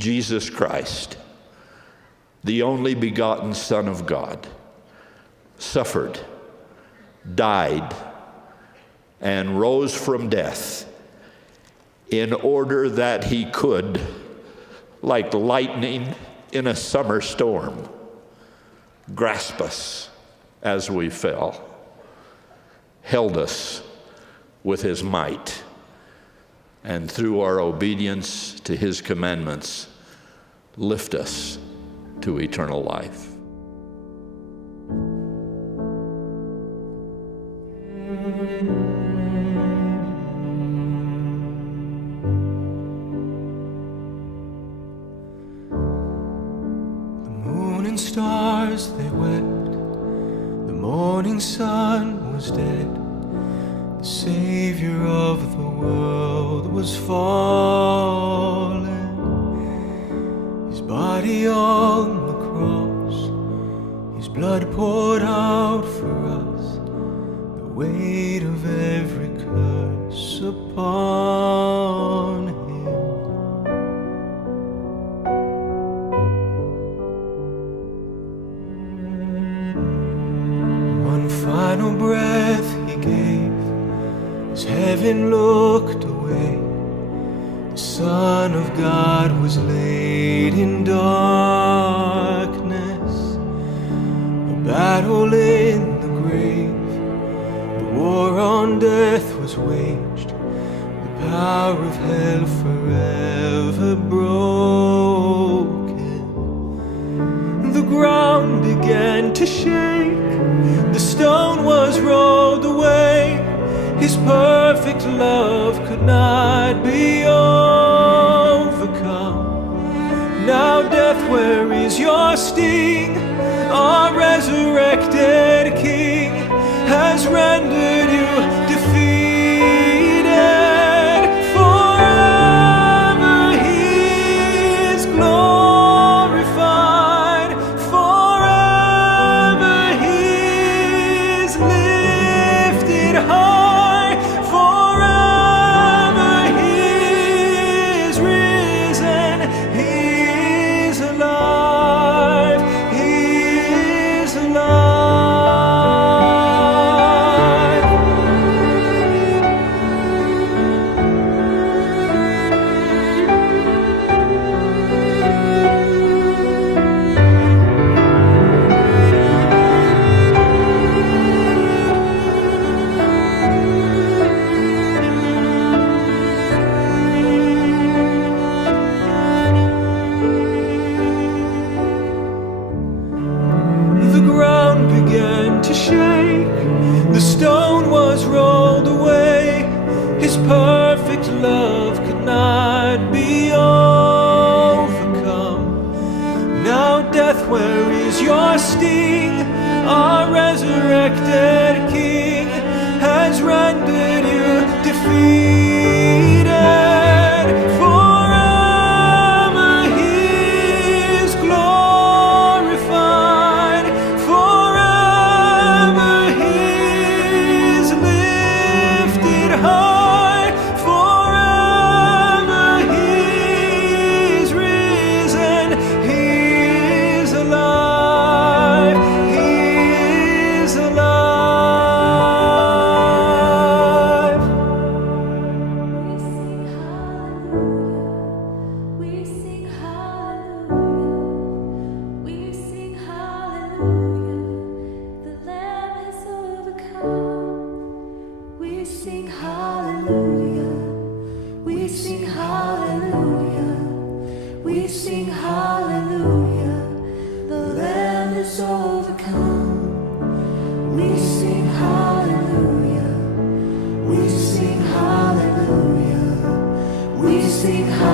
Jesus Christ, the only begotten Son of God, suffered, died, and rose from death in order that he could, like lightning in a summer storm, grasp us as we fell, held us with his might, and through our obedience to his commandments, lift us to eternal life. The moon and stars, they wept. The morning sun was dead. The Savior of the world was fallen. His body on the cross, his blood poured out for us, the weight of every curse upon him. One final breath he gave as heaven looked away. The Son of God was laid in darkness, a battle in the grave. The war on death was waged, the power of hell forever broken. The ground began to shake, the stone was rolled away. His perfect love could not be overcome. Now death, where is your sting? Our resurrected King has rendered you defeated. Forever he is glorified. Forever he is lifted high. Forever he is risen. He is alive. He is alive. The ground began to shake, the stone was rolled away. His perfect love could not be overcome. Now death, where is your sting? Our resurrected King has rendered you defeated. Forever he is glorified. Forever he is lifted high. Forever he is risen. He is alive. He is alive. We sing hallelujah. We sing hallelujah. The Lamb has overcome. We sing hallelujah. We sing hallelujah. We sing hallelujah. The Lamb is overcome. We sing hallelujah. We sing hallelujah. We sing hallelujah.